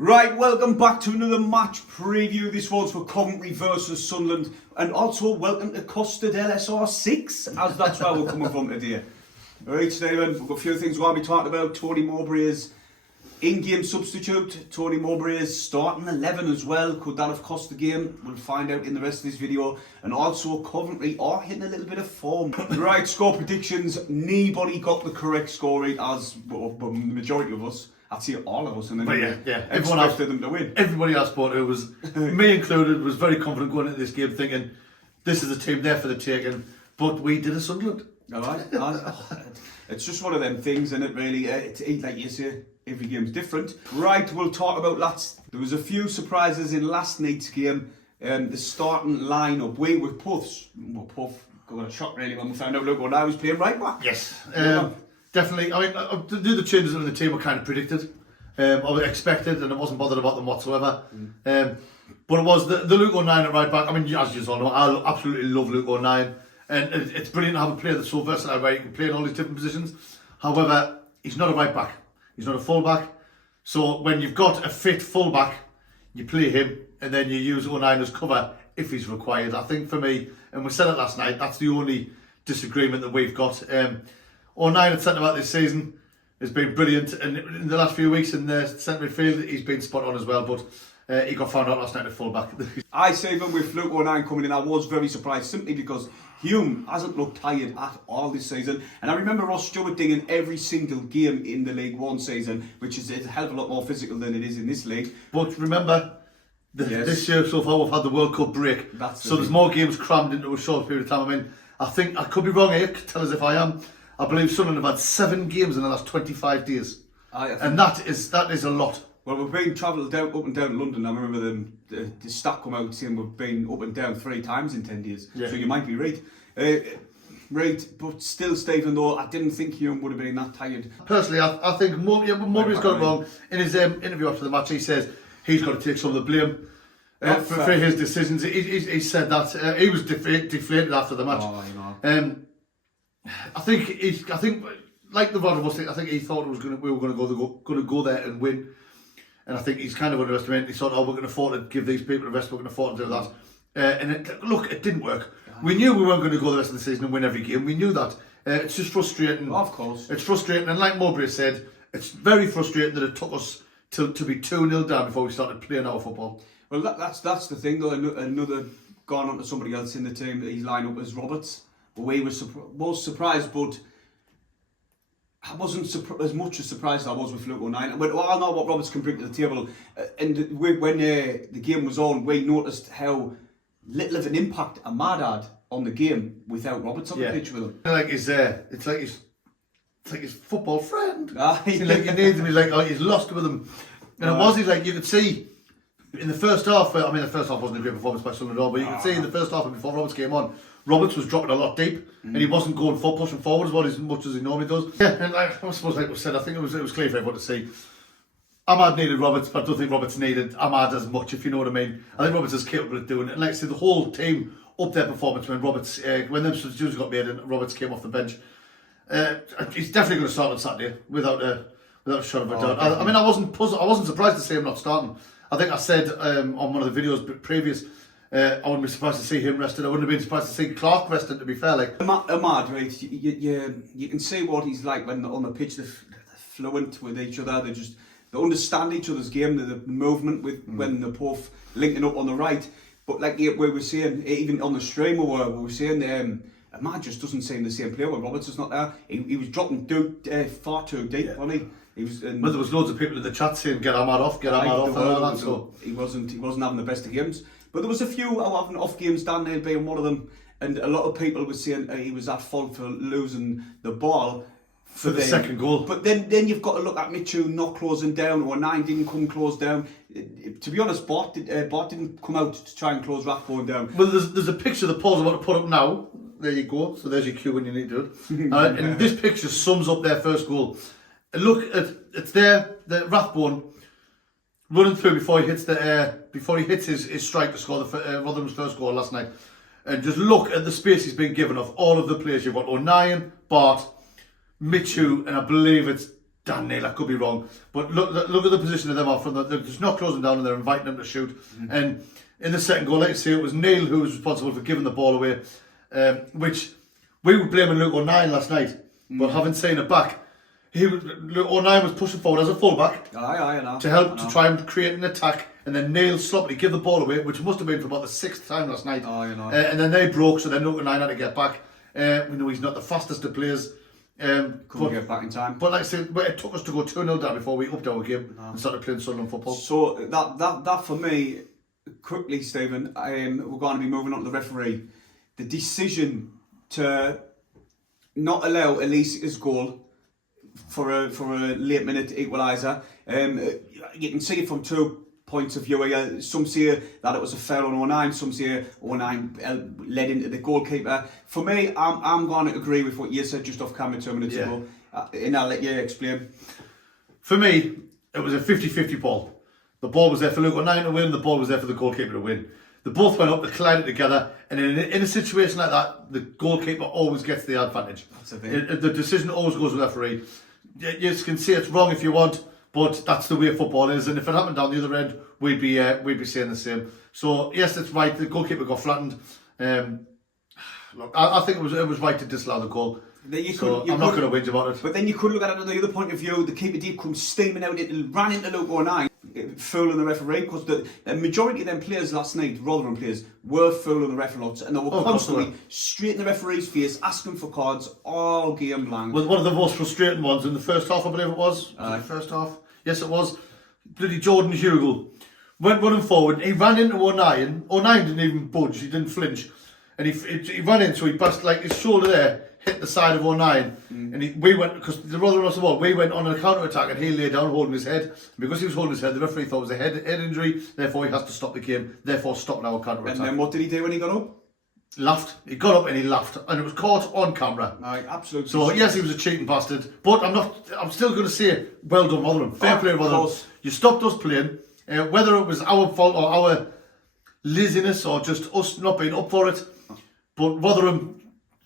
Right, welcome back to another match preview. This one's for Coventry versus Sunderland, and also welcome to Costa del SR6, as that's where we're coming from today. Alright, Stephen, we've got a few things we're going to be talking about. Tony Mowbray's in-game substitute, Tony Mowbray's starting 11 as well. Could that have cost the game? We'll find out in the rest of this video. And also, Coventry are hitting a little bit of form. Right, score predictions. Nobody got the correct score rate, as well, the majority of us. I'd say all of us, and then everyone else expected them to win. Everybody I spoke to, was me included, was very confident going into this game, thinking this is a team there for the taking. But we did a Sunderland. All right, it's just one of them things, and it really, it's like you say, every game's different. Right, we'll talk about that. There was a few surprises in last night's game. The starting lineup, we were Puffs. Well, Puff got a shock really when we found out Luke I was playing right back. Yes. Definitely. I mean, the changes in the team were kind of predicted, or expected, and I wasn't bothered about them whatsoever. But it was the Luke O'Nien at right back. I mean, as you all know, I absolutely love Luke O'Nien, and it's brilliant to have a player that's so versatile where he can play in all these different positions. However, he's not a right back. He's not a full back. So when you've got a fit full back, you play him, and then you use O'Nien as cover if he's required. I think for me, and we said it last night, that's the only disagreement that we've got. O'Nien at centre back this season has been brilliant, and in the last few weeks in the centre midfield he's been spot on as well, but he got found out last night at full back. I say even with Luke O'Nien coming in, I was very surprised simply because Hume hasn't looked tired at all this season, and I remember Ross Stewart dinging every single game in the League One season, which is a hell of a lot more physical than it is in this league. But remember, this year so far we've had the World Cup break, so there's more games crammed into a short period of time. I mean, I think, I could be wrong here, tell us if I am, I believe Sunderland have had 7 games in the last 25 days. And that is a lot. Well, we've been travelled up and down London. I remember the stat come out saying we've been up and down 3 times in 10 days. Yeah. So you might be right. Right, but still, Stephen, though, I didn't think Hume would have been that tired. Personally, I think Mowbray's got it wrong. In his interview after the match, he says he's got to take some of the blame for his decisions. He said that he was deflated after the match. Oh, you know. I think, like the Rotherham thing, I think he thought we were going to go there and win, and I think he's kind of underestimated. He thought, we're going to afford to give these people the rest, we're going to afford to do that, and it didn't work. We knew we weren't going to go the rest of the season and win every game. We knew that. It's just frustrating. Of course, it's frustrating, and like Mowbray said, it's very frustrating that it took us to be 2-0 down before we started playing our football. Well, that's the thing though. Another gone on to somebody else in the team that he's lined up as Roberts. We was surprised, but I wasn't as much as surprised as I was with Luke O'Nien. Well, I know what Roberts can bring to the table, and when the game was on, we noticed how little of an impact Ahmad had on the game without Roberts on the pitch with him. Like it's like his football friend. Like you need him. He's like he's lost with him, and it was like you could see in the first half. I mean, the first half wasn't a great performance by Sunderland at all, but you could see in the first half and before Roberts came on, Roberts was dropping a lot deep, and he wasn't going pushing forward as much as he normally does. Yeah, and I suppose, like we said, I think it was clear for everyone to see. Ahmad needed Roberts, but I don't think Roberts needed Ahmad as much, if you know what I mean. I think Roberts is capable of doing it. And like I said, the whole team upped their performance when Roberts, when them substitutions got made and Roberts came off the bench. He's definitely going to start on Saturday without a shot of a doubt. I mean, I wasn't surprised to see him not starting. I think I said on one of the videos previous. I wouldn't be surprised to see him rested. I wouldn't have been surprised to see Clark rested, to be fair. Like Ahmad, right? You can see what he's like when on the pitch. They're fluent with each other. They understand each other's game. The movement with when they're both linking up on the right. But like we were saying, even on the stream, we were saying Ahmad just doesn't seem the same player when Roberts is not there. He was dropping far too deep, wasn't he? But there was loads of people in the chat saying get Ahmad off, and all that. So he wasn't having the best of games. But there was a few having off games, Daniel being one of them, and a lot of people were saying he was at fault for losing the ball for the second goal. But then you've got to look at Mitchell not closing down, or Nine didn't come close down. To be honest, Bart didn't come out to try and close Rathbone down. Well, there's a picture that Paul's about to put up now. There you go. So there's your cue when you need to do it. And this picture sums up their first goal. Look, it's there. The Rathbone running through before he hits his strike to score the Rotherham's first goal last night, and just look at the space he's been given of all of the players. You've got O'Nien, Bart, Michu, and I believe it's Dan Neil, I could be wrong, but look at the position of them off. They're just not closing down and they're inviting them to shoot. And in the second goal, like you say, it was Neil who was responsible for giving the ball away, which we were blaming Luke O'Nien last night, but having seen it back, Luke O'Nien was pushing forward as a fullback to help to try and create an attack, and then Neil sloppily give the ball away, which must have been for about the 6th time last night. And then they broke, so then Luke O'Nien had to get back. We know he's not the fastest of players. Couldn't get back in time. But like I said, it took us to go 2-0 down before we upped our game and started playing Sunderland football. So that for me, quickly, Stephen, we're going to be moving on to the referee. The decision to not allow Alicia's goal for a late minute equaliser. You can see it from 2 points of view. Some say that it was a foul on O'Nien, some say O'Nien led into the goalkeeper. For me, I'm going to agree with what you said just off camera 2 minutes ago, and I'll let you explain. For me, it was a 50-50 ball. The ball was there for Luke O'Nien to win, the ball was there for the goalkeeper to win. They both went up, they collided together, and in a situation like that, the goalkeeper always gets the advantage. That's the thing. The decision always goes with the referee. You can say it's wrong if you want, but that's the way football is. And if it happened down the other end, we'd be saying the same. So yes, it's right. The goalkeeper got flattened. Look, I think it was right to disallow the goal. I'm not going to whinge about it. But then you could look at it from the other point of view. The keeper did come steaming out, ran into Luke O'Nien, fooling the referee, because the majority of them players last night, Rotherham players, were fooling the referee lots, and they were constantly straight in the referee's face, asking for cards all game long. Well, one of the most frustrating ones in the first half, I believe it was. The first half? Yes, it was. Bloody Jordan Hugel went running forward. He ran into O'Nien. O'Nien didn't even budge. He didn't flinch. And he ran in, so he passed like his shoulder there, hit the side of O'Nien, and we went, because the Rotherham lost the ball, we went on a counter attack and he lay down holding his head. And because he was holding his head, the referee thought it was a head injury, therefore he has to stop the game, therefore stop our counter attack. And then what did he do when he got up? Laughed. He got up and he laughed, and it was caught on camera. Absolutely. So yes, he was a cheating bastard, but I'm still going to say, well done, Rotherham. Fair play, Rotherham. You stopped us playing, whether it was our fault or our laziness or just us not being up for it. But Rotherham,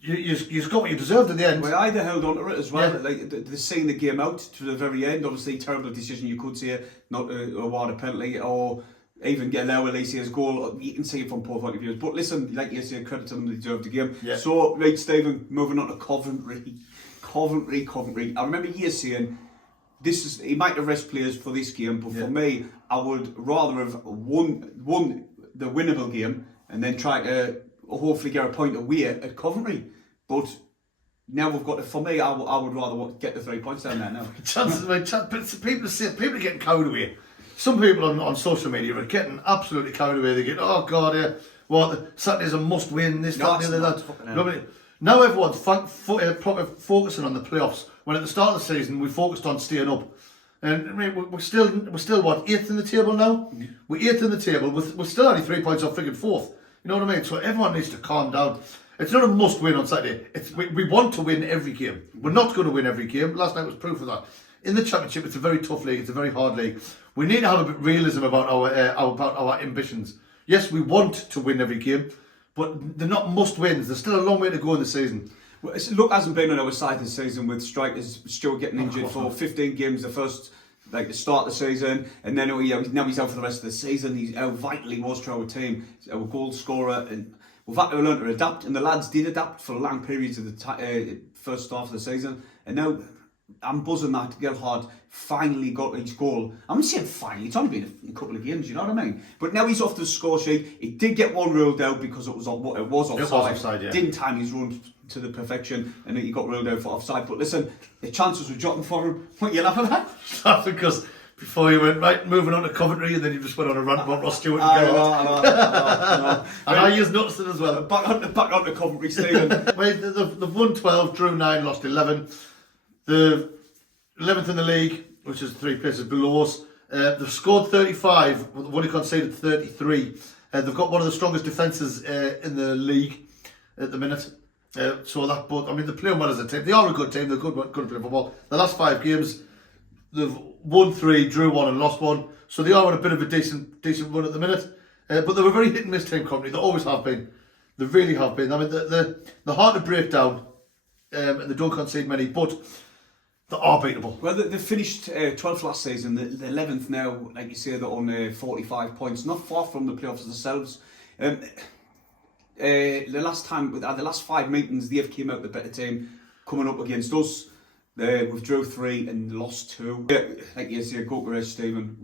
you got what you deserved at the end. Well, either held on to it as well, like the seeing the game out to the very end. Obviously, terrible decision. You could say not award a penalty or even allow Alicia's goal. You can see it from both point of views. But listen, like you say, credit to them, they deserved the game. Yeah. So, right, Stephen, moving on to Coventry. I remember you saying he might have rest players for this game, but for me, I would rather have won the winnable game and then try to hopefully get a point away at Coventry. But now we've got for me, I would rather get the 3 points down there now. But people are getting carried away. Some people on social media are getting absolutely carried away. They get, oh God, Saturday's a must win, this, that, that. Now everyone's focusing on the playoffs, when at the start of the season we focused on staying up. And I mean, we're still what, 8th in the table now? We're 8th in the table, we're still only 3 points off friggin' 4th. You know what I mean? So everyone needs to calm down. It's not a must win on Saturday. We want to win every game. We're not going to win every game. Last night was proof of that. In the Championship, it's a very tough league. It's a very hard league. We need to have a bit of realism about our ambitions. Yes, we want to win every game, but they're not must wins. There's still a long way to go in the season. Well, look, hasn't been on our side this season with strikers still getting injured for 15 games. The start of the season, and then now he's out for the rest of the season. He's how vital he was to our team, our goal scorer, and we've had to learn to adapt. And the lads did adapt for long periods of the first half of the season. And now I'm buzzing that Gerhard finally got his goal. I'm not saying finally; it's only been a couple of games. You know what I mean? But now he's off the score sheet. He did get one ruled out because it was offside. It was offside, yeah. Didn't time his run to the perfection, and he got ruled out for offside. But listen, the chances were dropping for him. What you laughing at? That's because before you went right, moving on to Coventry, and then you just went on a rant about Ross Stewart and I and I just noticed it as well. Back on to Coventry, Stephen. Wait, they've won 12, drew 9, lost 11. The 11th in the league, which is 3 places below us. They've scored 35, but they've only conceded 33. They've got one of the strongest defences in the league at the minute. They're playing well as a team. They are a good team. They're good at playing football. The last 5 games, they've won 3, drew 1, and lost 1. So they are on a bit of a decent run at the minute. But they're a very hit and miss team, Coventry. They always have been. They really have been. I mean, they're hard to break down, and they don't concede many. But They are beatable. Well, they finished 12th last season, the 11th now, like you say, they're on 45 points, not far from the playoffs themselves. The last 5 meetings, they've came out the better team, coming up against us. We've drew 3 and lost 2. Like you say, Gukeresh, Stephen.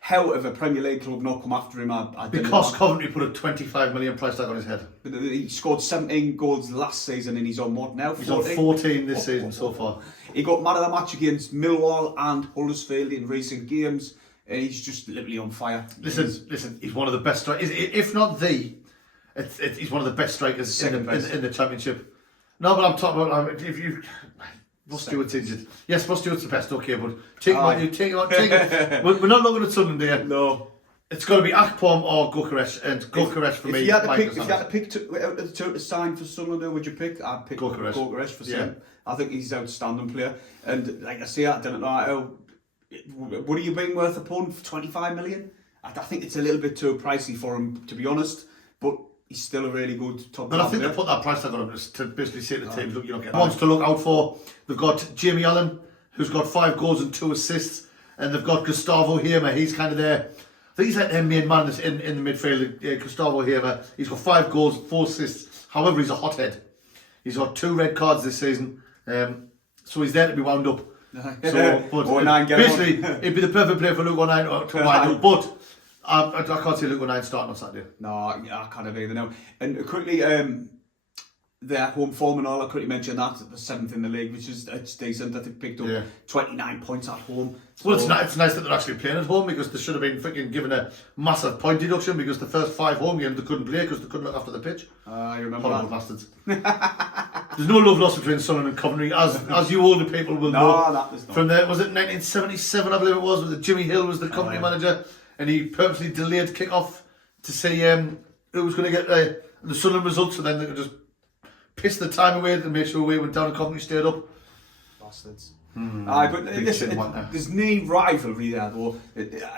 How have a Premier League club not come after him? Because Coventry put a 25 million price tag on his head. He scored 17 goals last season and he's on what now? 14? He's on 14 this season so far. He got man of the match against Millwall and Huddersfield in recent games. And he's just literally on fire. Listen, he's one of the best strikers, if not the. He's one of the best strikers in the Championship. No, but I'm talking about if you. Ross Stewart's injured. Yes, Ross Stewart's the best. Okay, but take it. We're not looking at Sunderland here. No, it's got to be Akpom or Gukeresh, and Gukeresh for me. If you had to pick out of the two to sign for Sunderland, who would you pick? I'd pick Gukeresh for Sam. I think he's an outstanding player, and like I say, I don't know how. Would he have been worth a pound for 25 million? I think it's a little bit too pricey for him, to be honest. But he's still a really good top. But I think they put that price tag on him to basically say to the teams, look, you're not getting ones to look out for. They've got Jamie Allen, who's got 5 goals and 2 assists, and they've got Gustavo Hemer. He's kind of there. I think he's like their main man in the midfield. Gustavo Hemer. He's got 5 goals, 4 assists. However, he's a hothead. He's got 2 red cards this season, so he's there to be wound up. Basically, he'd be the perfect player for Luke O'Nien to wind up, but. I can't see Luke O'Nien starting on Saturday. No, I can't either now. And quickly, their home form and all, I quickly mentioned that, the 7th in the league, which is decent that they've picked up 29 points at home. So, well, it's nice that they're actually playing at home, because they should have been freaking given a massive point deduction, because the first 5 home games they couldn't play because they couldn't look after the pitch. I remember horrible bastards. There's no love lost between Sunderland and Coventry, as you older people will know. That was not. From there, was it 1977, I believe it was, when Jimmy Hill was the Coventry manager. And he purposely delayed kick-off to see who was going to get the Sunderland results, and then they could just piss the time away and make sure we went down and Coventry stayed up. Bastards. But listen, there's no rivalry there though.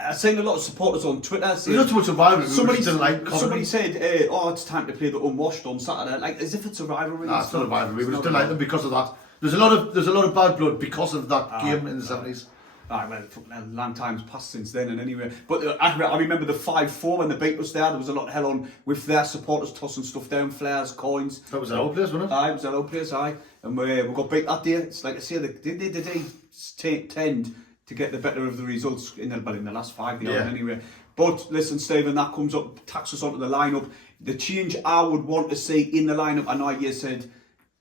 I've seen a lot of supporters on Twitter. There's not too much of rivalry. Somebody said, it's time to play the unwashed on Saturday. Like, as if it's a rivalry. Nah, it's not a rivalry. We just don't like them because of that. There's a lot of bad blood because of that game in the 70s. Well, a long time's passed since then, and anyway. But I remember the 5-4 when they beat us there. There was a lot of hell on with their supporters tossing stuff down, flares, coins. That was our old place, wasn't it? It was our old place, and we got beat that day. It's like I say, they tend to get the better of the results in the last 5 years anyway. But listen, Stephen, that comes up, tacks us onto the lineup. The change I would want to see in the lineup, I know you said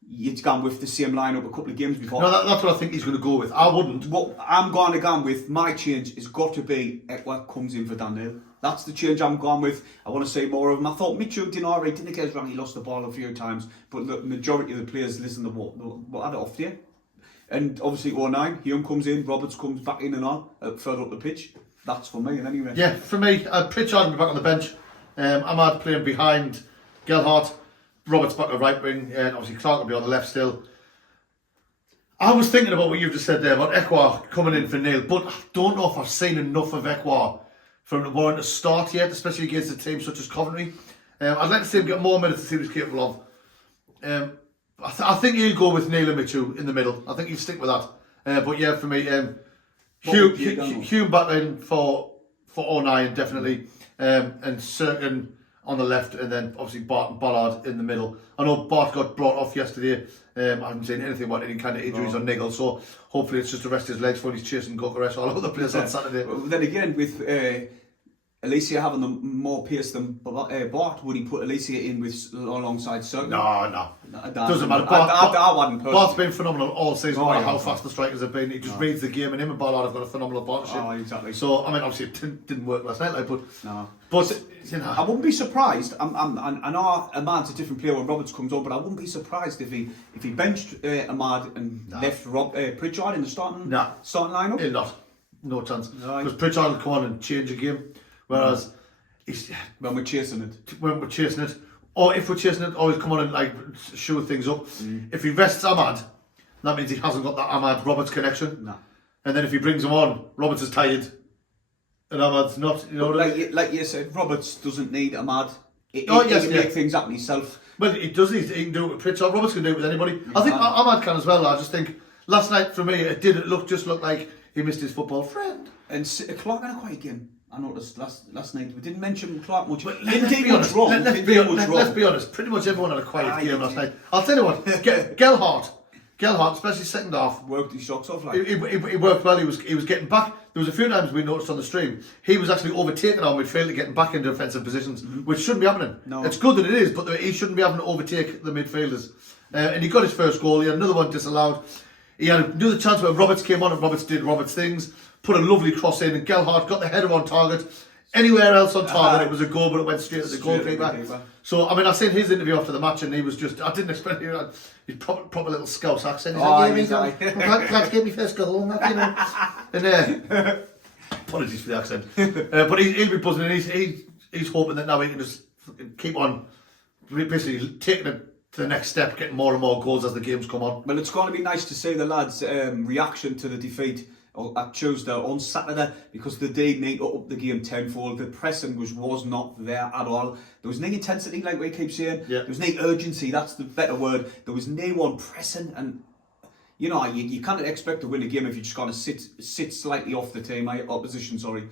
you'd gone with the same lineup a couple of games before. No, that's what I think he's going to go with. I wouldn't. What I'm going to go with, my change has got to be Ekwa comes in for Daniel. That's the change I'm going with. I want to see more of him. I thought Mitchell did alright, didn't get us wrong, he lost the ball a few times, but the majority of the players listen to what had it off there. And obviously 09, Hume comes in, Roberts comes back in and on, further up the pitch. That's for me, anyway. Yeah, for me, Pritchard will be back on the bench. Ahmad playing behind Gelhardt. Roberts back to right wing, and obviously Clark will be on the left still. I was thinking about what you've just said there about Ekwa coming in for Neil, but I don't know if I've seen enough of Ekwa from the warrant to start yet, especially against a team such as Coventry. I'd like to see him get more minutes to see what he's capable of. I think he'll go with Neil and Mitchell in the middle. I think he'll stick with that. But yeah, for me, Hume back in for 09 definitely, and Serkin on the left, and then obviously Bart and Ballard in the middle. I know Bart got brought off yesterday. I haven't seen anything about any kind of injuries or niggle, so hopefully it's just to rest his legs when he's chasing Gukeresh all over the place on Saturday. Well, then again, with Alicia having the more pace than Bart, would he put Alicia in with alongside Serkin? No. Doesn't matter. Bart's been phenomenal all season, no matter how fast the strikers have been. He just reads the game, and him and Ballard have got a phenomenal partnership. Oh, exactly. So, I mean, obviously it didn't work last night, but you know, I wouldn't be surprised. I know Ahmad's a different player when Roberts comes on, but I wouldn't be surprised if he benched Ahmad and left Pritchard in the starting lineup. He'll not. No chance. Because Pritchard will come on and change a game, whereas when we're chasing it, or if we're chasing it, always come on and like show things up. If he rests Ahmad, that means he hasn't got that Ahmad Roberts connection. No. And then if he brings him on, Roberts is tired. And Ahmad's not, you know. Like you said, Roberts doesn't need Ahmad. He can make things happen himself. Well, he does. He can do it with Pritchard. Roberts can do it with anybody. I think Ahmad can as well. I just think, last night for me, it didn't look like he missed his football friend. And Clark had a quiet game. I noticed last night. We didn't mention Clark much. Let's be honest. Pretty much everyone had a quiet game last night. I'll tell you what. Gelhardt, especially second half, worked his socks off. He worked well. He was getting back. There was a few times we noticed on the stream he was actually overtaken our midfield, getting back into defensive positions, which shouldn't be happening. No. It's good that it is, but he shouldn't be having to overtake the midfielders. And he got his first goal. He had another one disallowed. He had another chance where Roberts came on and Roberts did Roberts things, put a lovely cross in, and Gelhardt got the header on target. Anywhere else on target, it was a goal, but it went straight at the goalkeeper. So, I mean, I seen his interview after the match, and he was just, I didn't expect him. He's proper little Scouse accent. He's like, yeah, glad to get me first goal, you know. And, apologies for the accent. But he'll be buzzing, and he's hoping that now he can just keep on basically taking it to the next step, getting more and more goals as the games come on. Well, it's going to be nice to see the lads' reaction to the defeat at Tuesday on Saturday, because they did need to up the game tenfold. The pressing was not there at all. There was no intensity, like we keep saying. Yeah. There was no urgency, that's the better word. There was no one pressing, and you know, you can't expect to win a game if you're just going to sit slightly off the team, opposition, sorry.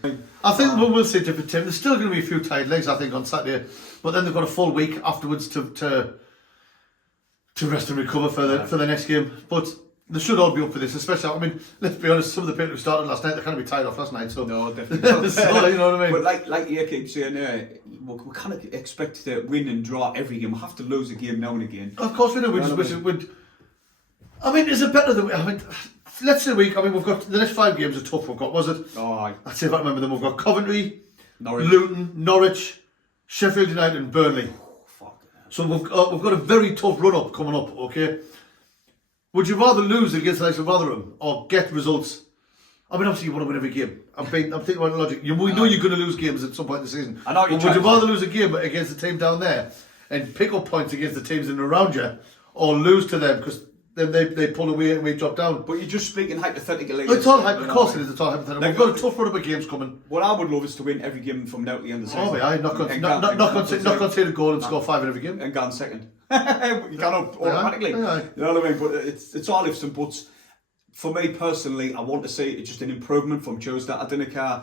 I think we'll see a different team. There's still going to be a few tired legs, I think, on Saturday, but then they've got a full week afterwards to rest and recover for the next game. But they should all be up for this, especially, I mean, let's be honest, some of the people who started last night, they're kind of be tired off last night, so... No, definitely not. So, you know what I mean? But like you keep saying, we can't expect to win and draw every game. We have to lose a game now and again. Of course we do. I mean, is it better than... I mean, let's say we've got... The next 5 games are tough we've got, was it? Oh, aye. I'd say if I remember them, we've got Coventry, Luton, Norwich, Sheffield United and Burnley. So we've got a very tough run-up coming up, okay? Would you rather lose against the likes of Rotherham or get results? I mean, obviously you want to win every game. I'm thinking about the logic. We know you're going to lose games at some point in the season. But would you rather lose a game against the team down there and pick up points against the teams in and around you, or lose to them because then they pull away and we drop down? But you're just speaking hypothetically. It's all hypothetical. Of course it is. It's all hypothetical. We've got a tough run-up of games coming. What I would love is to win every game from now to the end of the season. Oh, yeah. Not concede a goal and score 5 in every game. And go on second. You can't automatically. Yeah. You know what I mean? But it's all ifs and buts. For me personally, I want to see it's just an improvement from Tuesday. I didn't care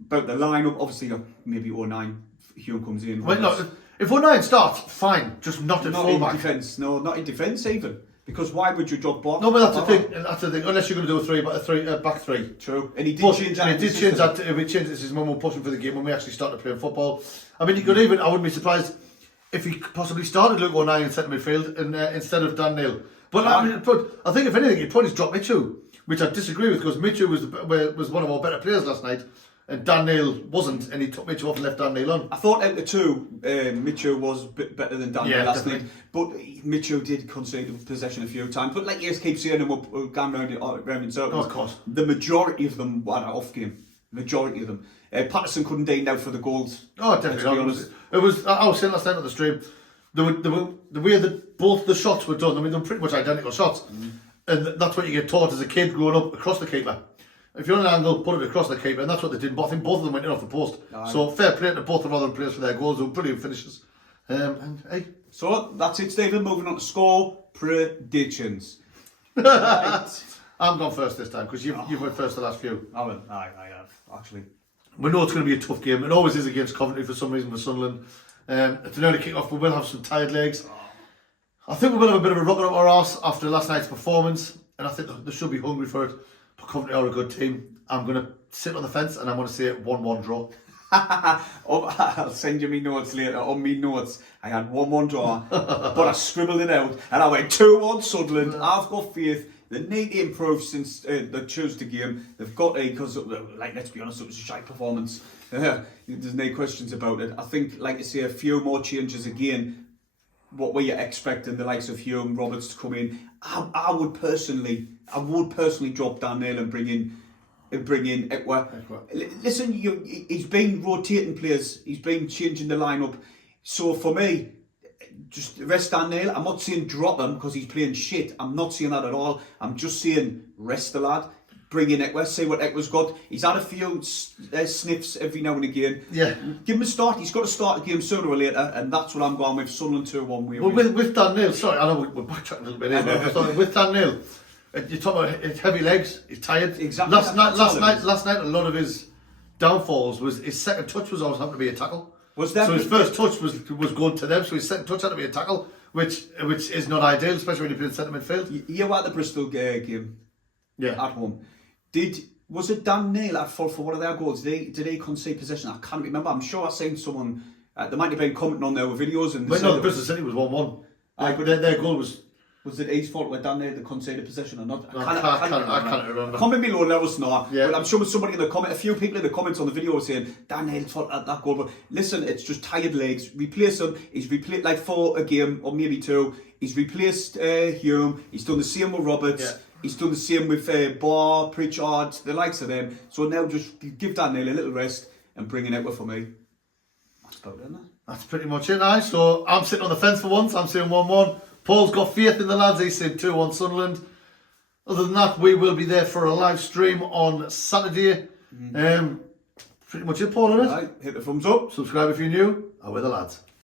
about the lineup. Obviously, maybe 09 Hume comes in. Wait, no, if 09 starts, fine. Just not in fullback. Defence. No, not in defence even. Because why would you drop block? No, but that's the thing. That's the thing. Unless you're going to do a back three. True. And he did change that. He did change that. We changed it when we were pushing for the game when we actually started playing football. I mean, you could even. I wouldn't be surprised if he possibly started Luke 09 in centre midfield instead of Dan Neil. But I think if anything, he'd probably drop Michu, which I disagree with, because Michu was one of our better players last night, and Dan Neil wasn't, and he took Michu off and left Dan Neil on. I thought out of the two, Michu was a bit better than Dan Neil last night, but Michu did concede possession a few times. But like you keep saying, and we're going round in circles. Oh, of course. The majority of them were off game. Majority of them. Patterson couldn't do now for the goals. Oh, definitely. It was. I was saying last night on the stream, the way that both the shots were done. I mean, they're pretty much identical shots, and that's what you get taught as a kid growing up across the keeper. If you're on an angle, put it across the keeper, and that's what they did. But I think both of them went in off the post. So fair play to both the Rotherham players for their goals. They were brilliant finishes. And hey, so that's it, Stephen. Moving on to score predictions. Right. I'm going first this time because you've went first the last few. I have actually. We know it's going to be a tough game. It always is against Coventry for some reason with Sunderland. It's an early kick-off. We will have some tired legs. I think we will have a bit of a rocket up our arse after last night's performance, and I think they should be hungry for it. But Coventry are a good team. I'm going to sit on the fence and I'm going to say 1-1 draw. I'll send you my notes later. On my notes, I had 1-1 draw, but I scribbled it out and I went 2-1 Sunderland. I've got faith. They need to improve since the Tuesday game. They've got to, because, let's be honest, it was a shite performance. There's no questions about it. I think, like I say, a few more changes again. What were you expecting the likes of Hume, Roberts to come in? I would personally drop Dan Neil and bring in Ekwa. Listen, he's been rotating players. He's been changing the lineup. So for me, just rest Dan Neil. I'm not saying drop him because he's playing shit. I'm not saying that at all. I'm just saying rest the lad. Bring in Ekwa, see what Ekwa's got. He's had a few sniffs every now and again. Yeah. Give him a start. He's got to start a game sooner or later, and that's what I'm going with. Sunderland 2-1. Well, with Dan Neil, sorry, I know we're backtracking a little bit here, but with Dan Neil, You talk about heavy legs. He's tired. Exactly. Last night, a lot of his downfalls was his second touch was always having to be a tackle. Was that so his first touch was going to them, so his second touch had to be a tackle, which is not ideal, especially when you play in centre midfield. You were at the Bristol game, at home. Was it Dan Neil at fault for one of their goals? Did he concede possession? I can't remember. I'm sure I seen someone. They might have been commenting on their videos and. But no, Bristol City was 1-1. But their goal was. Was it his fault with Dan Neil the conceded possession or not? I can't remember. Comment below, let us know. Yeah. But I'm sure somebody in the comment, a few people in the comments on the video saying Dan Neil's fault at that goal. But listen, it's just tired legs. Replace him. He's replaced like for a game or maybe two. He's replaced Hume. He's done the same with Roberts. Yeah. He's done the same with Barr, Pritchard, the likes of them. So now just give Dan Neil a little rest and bring it out for me. That's about it, isn't it? That's pretty much it, now. So I'm sitting on the fence for once. I'm saying 1-1. Paul's got faith in the lads. He's saying 2-1 Sunderland. Other than that, we will be there for a live stream on Saturday. Pretty much it, Paul, isn't it? Right, hit the thumbs up. Subscribe if you're new. And we're the lads.